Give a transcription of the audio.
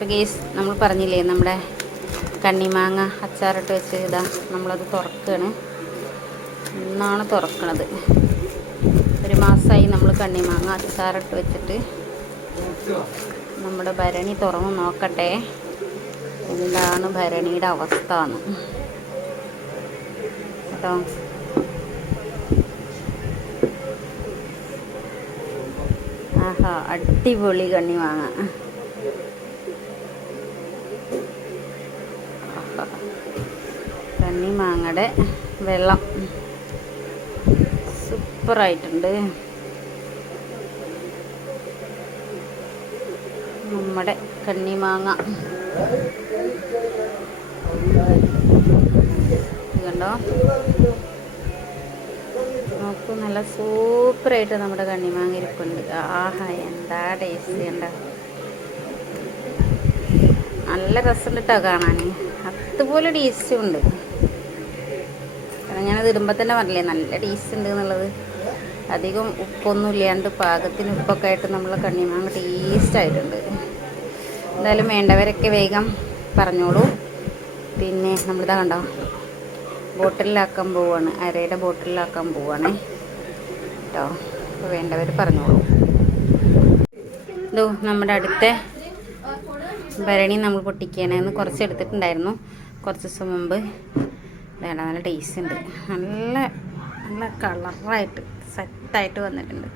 ഇപ്പോൾ ഗേസ് നമ്മൾ പറഞ്ഞില്ലേ നമ്മുടെ കണ്ണിമാങ്ങ അച്ചാറിട്ട് വെച്ച് ഇതാ നമ്മളത് തുറക്കുകയാണ്. ഇന്നാണ് തുറക്കണത്. ഒരു മാസമായി നമ്മൾ കണ്ണിമാങ്ങ അച്ചാറിട്ട് വെച്ചിട്ട്. നമ്മുടെ ഭരണി തുറന്ന് നോക്കട്ടെ എന്താണ് ഭരണിയുടെ അവസ്ഥ എന്ന് കേട്ടോ. ആഹാ, അടിപൊളി കണ്ണിമാങ്ങ. കണ്ണിമാങ്ങയുടെ വെള്ളം സൂപ്പറായിട്ടുണ്ട്. നമ്മുടെ കണ്ണിമാങ്ങ കണ്ടോ, നോക്കൂ, നല്ല സൂപ്പറായിട്ട് നമ്മുടെ കണ്ണിമാങ്ങ ഇരിപ്പുണ്ട്. ആഹാ, എന്താ ടേസ്റ്റ് കണ്ട, നല്ല രസമുണ്ട് കേട്ടോ കാണാൻ. അതുപോലെ ടേസ്റ്റും ഉണ്ട്. കാരണം ഞാനത് ഇടുമ്പോൾ തന്നെ പറഞ്ഞില്ലേ നല്ല ടേസ്റ്റ് ഉണ്ട് എന്നുള്ളത്. അധികം ഉപ്പൊന്നും ഇല്ലാണ്ട് പാകത്തിന് ഉപ്പൊക്കെ ആയിട്ട് നമ്മൾ കണ്ണിമാങ്ങ ടേസ്റ്റായിട്ടുണ്ട്. എന്തായാലും വേണ്ടവരൊക്കെ വേഗം പറഞ്ഞോളൂ. പിന്നെ നമ്മളിതാ കണ്ടോ ബോട്ടിലാക്കാൻ പോവുകയാണ്, അരയുടെ ബോട്ടിലാക്കാൻ പോവുകയാണേ കേട്ടോ. അപ്പോൾ വേണ്ടവർ പറഞ്ഞോളൂ. ഇതോ നമ്മുടെ അടുത്ത ഭരണി നമ്മൾ പൊട്ടിക്കാനായിരുന്നു. കുറച്ച് എടുത്തിട്ടുണ്ടായിരുന്നു കുറച്ച് ദിവസം മുമ്പ്. വേണ്ട, നല്ല ടേസ്റ്റ് ഉണ്ട്. നല്ല നല്ല കളറായിട്ട് സെറ്റായിട്ട് വന്നിട്ടുണ്ട്.